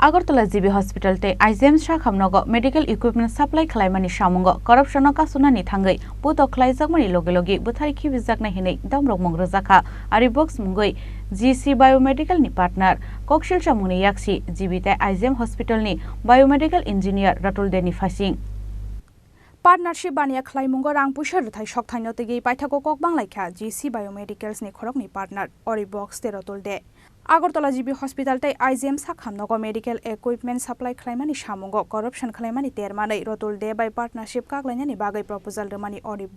Agartala GB Hospital te IGM Shakhamnogo medical equipment supply khlaimani shamungo corruption ka sunani thangai puto khlaijakmani logi Butharwi Khibijaknai hinai Damrokmung Rwjakha Arif mungoi GC biomedical ni partner kokshil chamuni yakshi GB te IGM Hospital ni biomedical engineer Ratul deni fasing Partnership bania khlaimungo rang pushar thai shok thaino tegi paithako kok banglaikha GC biomedicals ni khorok ni partner Arif te Ratul de Agartala GB Hospital te IGM Shakhamnogo medical equipment supply khlaimani shamungo corruption khlaimani termanai Ratul de by partnership kaklainani bagai proposal remani Arif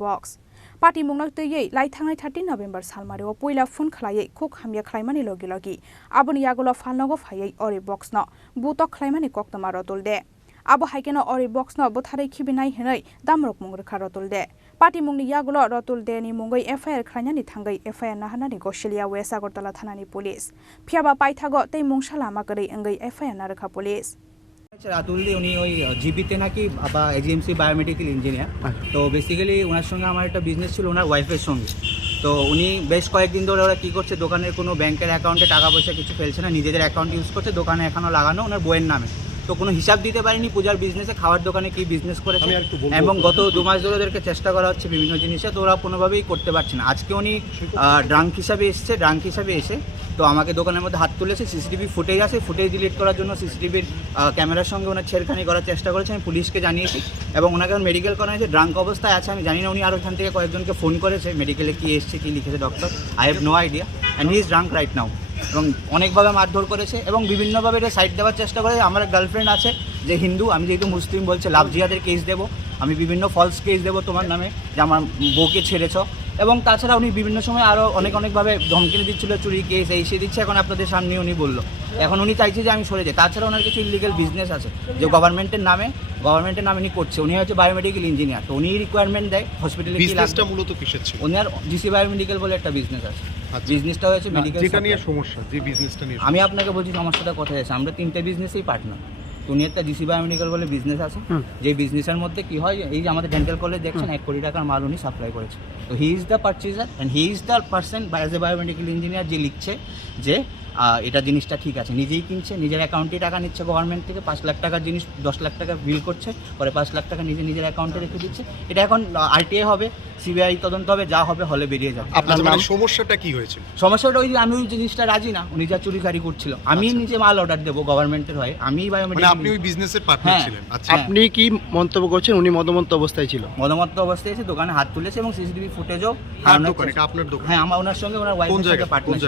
Party mungnak teyei laithangai 13 November salmari o poila phone khlaiei khok hamya khlaimani logi aboni yagulo falnogo phaiei Arif no butok khlaimani koktama Ratul de Abo haikeno Arif no Butharwi Khibijaknai hinai Damrokmung Ratul de Party mungni yagulo Ratul de ni mungoi FIR khlainani thangai FIR nahanani Goshlia West Agartala thanani police phiaba paithago tei mungshala makarei angai FIR na rakha police Ratul উনি ওই জিপিতে নাকি বা AGMC biomedical engineer তো basically ওনার সঙ্গে আমার একটা business ছিল ওনার ওয়াইফের সঙ্গে তো উনি বেশ কয়েকদিন ধরে ওরা কী করছে দোকানের কোনো ব্যাংকের অ্যাকাউন্টে টাকা পয়সা কিছু ফেলছে না নিজেদের অ্যাকাউন্ট ইউজ করছে দোকানে এখনও লাগানো ওনার বইয়ের নামে তো কোনো হিসাব দিতে পারিনি পূজার বিজনেসে খাওয়ার দোকানে কি বিজনেস করেছে এবং গত 2 মাস ধরে ওদেরকে চেষ্টা করা হচ্ছে বিভিন্ন জিনিসে তো ওরা কোনোভাবেই করতে পারছে না আজকে উনি ড্রাঙ্ক হিসাবে এসে তো আমাকে দোকানের মধ্যে হাত তুলেছে সিসিটিভি ফুটেজ আছে ফুটেজ ডিলিট করার জন্য সিসিটিভির ক্যামেরার সঙ্গে ওনার ছেড়খানি করার চেষ্টা করেছে আমি পুলিশকে জানিয়েছি এবং ওনাকে মেডিকেল করা হয়েছে ড্রাঙ্ক অবস্থায় আছে আমি জানি না উনি আর ওখান থেকে কয়েকজনকে ফোন করেছে মেডিকেলে কি এসছে কি লিখেছে doctor I have no idea and he is drunk right now এবং অনেকভাবে মারধর করেছে এবং বিভিন্নভাবে এটা সাইড দেওয়ার চেষ্টা করে আমার গার্লফ্রেন্ড আছে যে হিন্দু আমি যেহেতু মুসলিম বলছে লাভ জিহাদের কেস দেবো আমি বিভিন্ন ফলস কেস দেবো তোমার নামে যে আমার বউকে ছেড়েছ এবং তাছাড়া উনি বিভিন্ন সময় আরও অনেকভাবে ধমকি দিচ্ছিল চুরি কেস এই সে দিচ্ছে এখন আপনাদের সামনে উনি বললো এখন উনি চাইছে যে আমি সরে যাই তাছাড়া ওনার কিছু ইলিগাল বিজনেস আছে যে গভর্নমেন্টের নামে উনি করছে উনি হচ্ছে বায়োমেডিক্যাল ইঞ্জিনিয়ার তো উনি রিকোয়ারমেন্ট দেয় হসপিটালে বিজনেসটা মূলত কিসের ছিল ওনার জিসি বায়োমেডিক্যাল বলে একটা বিজনেস আছে বিজনেসটা হচ্ছে মেডিকেল যেটা নিয়ে সমস্যা যে বিজনেসটা নিয়ে আমি আপনাকে বলছি সমস্যাটা কোথায় আছে আমরা 3টে বিজনেসেই পার্টনার উনি একটা জিসি বায়োমেডিক্যাল বলে বিজনেস আছে যে বিজনেসের মধ্যে কি হয় এই যে আমাদের ডেন্টাল কলেজ দেখছেন 1 কোটি টাকার মাল উনি সাপ্লাই করেছে তো he is the purchaser and he is the person as a biomedical engineer যে লিখছে যে এটা জিনিসটা ঠিক আছে নিজেই কিনছে নিজের অ্যাকাউন্টে টাকা নিচ্ছে গভর্নমেন্ট থেকে 5 লাখ টাকার জিনিস 10 লাখ টাকা বিল করছে পরে 5 লাখ টাকা নিজের অ্যাকাউন্টে রেখে দিচ্ছে এটা এখন আরটিআই হবে সিবিআই তদন্ত হবে যা হবে হলে বেরিয়ে যাবে আপনার সমস্যাটা কি হয়েছিল সমস্যাটা ওই যে আমি ওই জিনিসটা রাজি না উনি যা চুরিকারি করছিল আমি নিজে মাল অর্ডার দেবো গভর্নমেন্টের হয়ে আমি বায়োমেডিক্যাল আপনি ওই বিজনেসের পার্টনার ছিলেন আচ্ছা আপনি কি মন্তব্য করছেন উনি মদমত্ত অবস্থায় ছিল মদমত্ত অবস্থায় এসে দোকানে হাত তুলেছে এবং সিসিটিভি ফুটেজও আপনার দোকান হ্যাঁ আমার ওনার সঙ্গে ওনার ওয়াইফের সাথে পার্টনার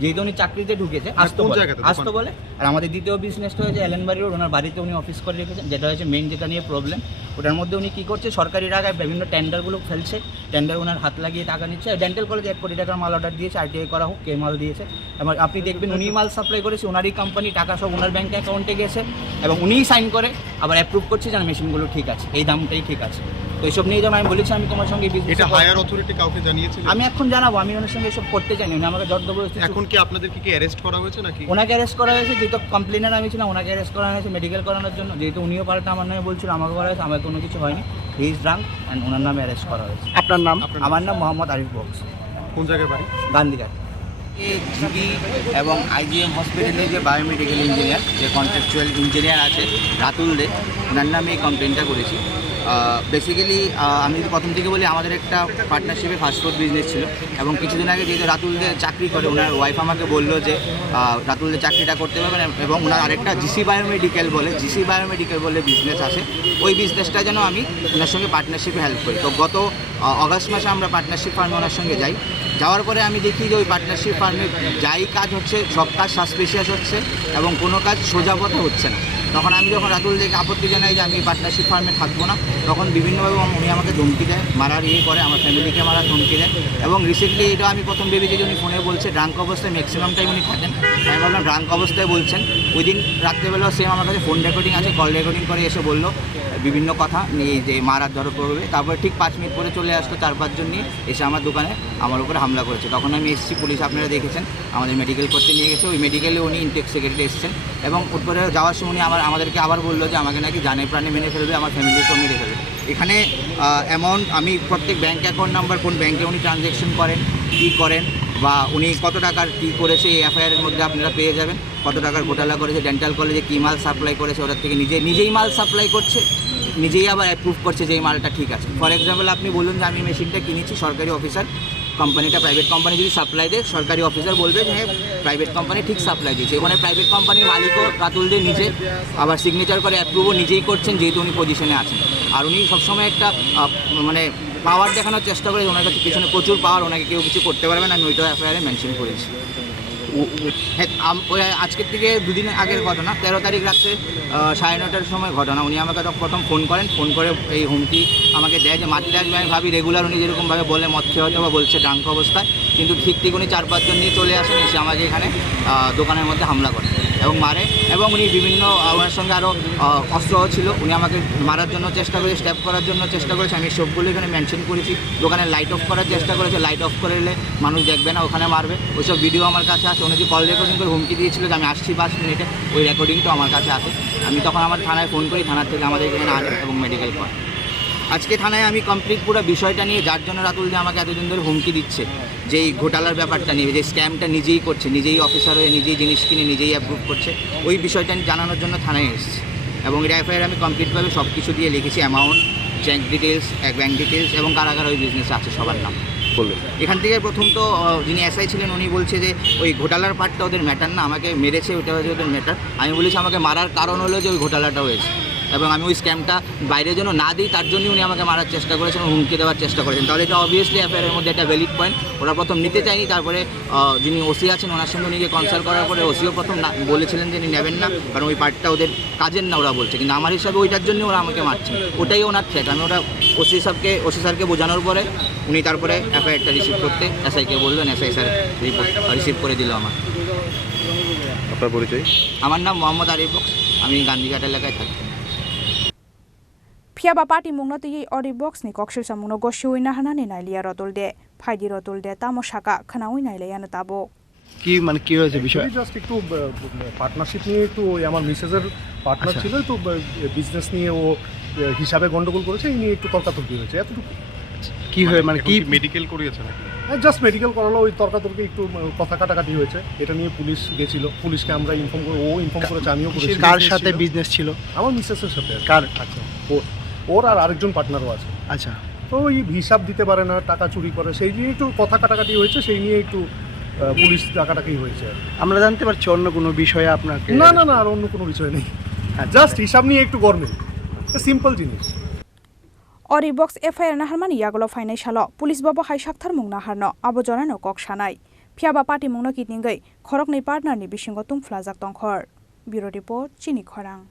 যেহেতু উনি চাকরিতে ঢুকেছে আসতো বলে আর আমাদের দ্বিতীয় বিজনেসটা হয়েছে এলেনবাড়ি রোড ওনার বাড়িতে উনি অফিস করে রেখেছেন যেটা হচ্ছে মেইন যেটা নিয়ে প্রবলেম ওটার মধ্যে উনি কী করছে সরকারি টাকায় বিভিন্ন টেন্ডারগুলো ফেলছে টেন্ডার ওনার হাত লাগিয়ে টাকা নিচ্ছে ডেন্টাল কলেজে 1 কোটি টাকার মাল অর্ডার দিয়েছে আরটিআই করা হোক কে মাল দিয়েছে এবং আপনি দেখবেন উনি মাল সাপ্লাই করেছে ওনারই কোম্পানি টাকা সব ওনার ব্যাঙ্ক অ্যাকাউন্টে গেছে এবং উনিই সাইন করে আবার অ্যাপ্রুভ করছে যে মেশিনগুলো ঠিক আছে এই দামটাই ঠিক আছে তো এইসব নিয়ে যেমন আমি বলেছি আমি তোমার সঙ্গে এটা হায়ার অথরিটি কাউকে জানিয়েছিলেন আমি এখন জানাবো আমি ওনার সঙ্গে এসব করতে চাই না উনি আমাকে জবরদস্তি এখন কি আপনাদেরকে কি অ্যারেস্ট করা হয়েছে নাকি ওনাকে অ্যারেস্ট করা হয়েছে যেহেতু কমপ্লেনার আমি ছিলাম ওনাকে অ্যারেস্ট করা হয়েছে মেডিকেল করানোর জন্য যেহেতু উনিও পাল্টা আমার নামে বলছিল আমাকে করা হয়েছে আমার কোনো কিছু হয়নি হি ইজ ড্রাঙ্ক অ্যান্ড ওনার নামে অ্যারেস্ট করা হয়েছে আপনার নাম আমার নাম মোহাম্মদ আরিফ কোন জায়গায় বাড়ি গান্ধীঘাট জিবি এবং আইজিএম হসপিটালে যে বায়োমেডিক্যাল ইঞ্জিনিয়ার যে কন্ট্রাকচুয়াল ইঞ্জিনিয়ার আছে রাতুল দে ওনার নামে এই কমপ্লেনটা করেছি বেসিক্যালি আমি যদি প্রথম থেকে বলি আমাদের একটা পার্টনারশিপে ফাস্টফুড বিজনেস ছিল এবং কিছুদিন আগে যেহেতু রাতুল দে চাকরি করে ওনার ওয়াইফ আমাকে বললো যে রাতুল দে চাকরিটা করতে পারবেন এবং ওনার আরেকটা জিসি বায়োমেডিক্যাল বলে বিজনেস আছে ওই বিজনেসটা যেন আমি ওনার সঙ্গে পার্টনারশিপে হেল্প করি তো গত অগাস্ট মাসে আমরা পার্টনারশিপ ফার্মে ওনার সঙ্গে যাই যাওয়ার পরে আমি দেখি যে ওই পার্টনারশিপ ফার্মে যাই কাজ হচ্ছে সব কাজ সাসপিশিয়াস হচ্ছে এবং কোনো কাজ সোজা পথে হচ্ছে না তখন আমি যখন রাতুল থেকে আপত্তি জানাই যে আমি পার্টনারশিপ ফার্মে থাকবো না তখন বিভিন্নভাবে উনি আমাকে ধমকি দেয় মারার করে আমার ফ্যামিলিকে মারার ধমকি দেয় এবং রিসেন্টলি এটা আমি প্রথম ভেবেছি যে উনি ফোনে বলছে ড্রাঙ্ক অবস্থায় ম্যাক্সিমাম টাইম উনি থাকেন আমি ভাবলাম ড্রাঙ্ক অবস্থায় বলছেন ওই দিন রাত্রেবেলাও সেম আমার কাছে ফোন রেকর্ডিং আছে কল রেকর্ডিং করে এসে বললো বিভিন্ন কথা নিয়ে যে মারার ধরো করবে তারপরে ঠিক 5 মিনিট পরে চলে আসতো 4-5 জন নিয়ে এসে আমার দোকানে আমার উপরে হামলা করেছে তখন আমি এসেছি পুলিশ আপনারা দেখেছেন আমাদের মেডিকেল করতে নিয়ে গেছে ওই মেডিকেলে উনি ইনটেক সেক্রেটারি এসেছেন এবং উপরে যাওয়ার সময় উনি আমাদেরকে আবার বললো যে আমাকে নাকি জানে প্রাণে মেনে ফেলবে আমার ফ্যামিলিকেও মেরে ফেলবে এখানে অ্যামাউন্ট আমি প্রত্যেক ব্যাঙ্ক অ্যাকাউন্ট নাম্বার কোন ব্যাঙ্কে উনি ট্রানজ্যাকশন করেন কী করেন বা উনি কত টাকার কী করেছে এই এফআইআরের মধ্যে আপনারা পেয়ে যাবেন। কত টাকার ঘোটালা করেছে, ডেন্টাল কলেজে কী মাল সাপ্লাই করেছে, ওটার থেকে নিজেই মাল সাপ্লাই করছে, নিজেই আবার অ্যাপ্রুভ করছে যে এই মালটা ঠিক আছে। ফর এক্সাম্পল আপনি বলুন যে আমি মেশিনটা কিনেছি, সরকারি অফিসার, কোম্পানিটা প্রাইভেট কোম্পানি যদি সাপ্লাই দেয়, সরকারি অফিসার বলবে যে হ্যাঁ প্রাইভেট কোম্পানি ঠিক সাপ্লাই দিয়েছে। ওখানে প্রাইভেট কোম্পানির মালিকও রাতুল দিয়ে নিজে আবার সিগনেচার করে অ্যাপ্রুভও নিজেই করছেন, যেহেতু উনি পজিশনে আছেন। আর উনি সবসময় একটা মানে পাওয়ার দেখানোর চেষ্টা করে, ওনার কাছে পিছনে প্রচুর পাওয়ার, ওনাকে কেউ কিছু করতে পারবে না। আমি ওইটা এফআইআরে মেনশন করেছি। হ্যাঁ, ওই আজকের থেকে দুদিন আগের ঘটনা, 13 তারিখ রাত্রে 9:30টার সময় ঘটনা। উনি আমাকে প্রথম ফোন করে এই হুমকি আমাকে দেয় যে মারতে আসবে। আমি ভাবি রেগুলার উনি যেরকমভাবে বলে মদ খেয়ে হয়তো বা বলছে ড্রাঙ্ক অবস্থায়, কিন্তু ঠিক উনি 4-5 জন নিয়ে চলে আসেন, এসে আমাকে এখানে দোকানের মধ্যে হামলা করে এবং মারে। এবং উনি বিভিন্ন ওনার সঙ্গে আরও অস্ত্রও ছিল, উনি আমাকে মারার জন্য চেষ্টা করেছে, স্ট্যাপ করার জন্য চেষ্টা করেছে। আমি সবগুলো এখানে মেনশন করেছি। দোকানে লাইট অফ করার চেষ্টা করেছে, লাইট অফ করলে মানুষ দেখবে না, ওখানে মারবে। ওইসব ভিডিও আমার কাছে আছে। উনি যে কল রেকর্ডিং করে হুমকি দিয়েছিল যে আমি আসছি 5 মিনিটে, ওই রেকর্ডিংটাও আমার কাছে আছে। আমি তখন আমার থানায় ফোন করি, থানার থেকে আমাদের এখানে আনে এবং মেডিকেল করে। আজকে থানায় আমি কমপ্লিট পুরো বিষয়টা নিয়ে, যার জন্য রাতুল দিয়ে আমাকে এতদিন ধরে হুমকি দিচ্ছে, যে এই ঘোটালার ব্যাপারটা নিয়ে, যে স্ক্যামটা নিজেই করছে, নিজেই অফিসার হয়ে নিজেই জিনিস কিনে নিজেই অ্যাপ্রুভ করছে, ওই বিষয়টা জানানোর জন্য থানায় এসেছি। এবং এটা এফআইআর আমি কমপ্লিটভাবে সব কিছু দিয়ে লিখেছি, অ্যামাউন্ট, ব্যাঙ্ক ডিটেলস এবং কারাগার ওই বিজনেসে আছে সবার নাম বলবে। এখান থেকে প্রথম তো যিনি এসআই ছিলেন উনি বলছে যে ওই ঘোটালার পার্টটা ওদের ম্যাটার না, আমাকে মেরেছে ওইটা হচ্ছে ওদের ম্যাটার। আমি বলেছি আমাকে মারার কারণ হলো যে ওই ঘোটালাটা হয়েছে, এবং আমি ওই স্ক্যামটা বাইরে যেন না দিই তার জন্যই উনি আমাকে মারার চেষ্টা করেছেন, হুমকি দেওয়ার চেষ্টা করেছেন। তাহলে এটা অবভিয়াসলি এফআইআরের মধ্যে একটা ভ্যালিড পয়েন্ট। ওরা প্রথম নিতে চায়নি, তারপরে যিনি ওসি আছেন ওনার সঙ্গে উনিকে কনসাল্ট করার পরে ওসিও প্রথম বলেছিলেন যে উনি নেবেন না, কারণ ওই পার্টটা ওদের কাজের না ওরা বলছে। কিন্তু আমার হিসাবে ওইটার জন্য ওরা আমাকে মারছেন, ওটাই ওনার থ্রেট। আমি ওটা ওসি স্যারকে বোঝানোর পরে উনি তারপরে এফআইআরটা রিসিভ করতে এসআইকে বললেন, এসআই স্যার রিসিভ করে দিল আমার। আপনার পরিচয়? আমার নাম মোহাম্মদ আরিফ, আমি গান্ধীঘাট এলাকায় থাকি। Phiaba party mungno ti Arif box ni kokshir samungno goshui na hana ni nailia Ratul de phaidi Ratul de tamo shaka khanawi nailaya na tabo কি মানে কি হয়েছে বিষয়? জাস্ট একটু পার্টনারশিপ নিয়ে একটু আমার মিসেসের পার্টনার ছিল, একটু বিজনেস নিয়ে ও হিসাবে গন্ডগোল করেছে, এই নিয়ে একটু তর্কাতর্কি হয়েছে, এতটুকু। কি হয়ে মানে কি মেডিকেল করিয়েছে নাকি? জাস্ট মেডিকেল করালো, ওই তর্কাতর্কি একটু কথা কাটাকাটি হয়েছে। এটা নিয়ে পুলিশ গেছিল, পুলিশকে আমরা ইনফর্ম করে, ও ইনফর্ম করেছে, আমিও করেছি। কার সাথে বিজনেস ছিল? আমার মিসেসের সাথে। কার? আচ্ছা, ওর আর আরেকজন পার্টনারও আছে। আচ্ছা, তো ওই হিসাব দিতে পারে না, টাকা চুরি করে, সেই নিয়ে একটু কথা কাটাকাটি হয়েছে, সেই নিয়ে একটু পুলিশ ডাকাটাকি হয়েছে। আমরা জানতে পারছি অন্য কোনো বিষয়ে আপনাকে? না, আর অন্য কোনো বিষয় নেই, জাস্ট হিসাব নিয়ে একটু গরমে, সিম্পল জিনিস। Arif box FIR na harmani yagolo fainai shalo police babo hai shakthar mungna harno abo jonano kok shanai phiaba party mungno kitningai khorokni partner ni bisingo tum flajak tongkhor. Bureau report Chini Khorang.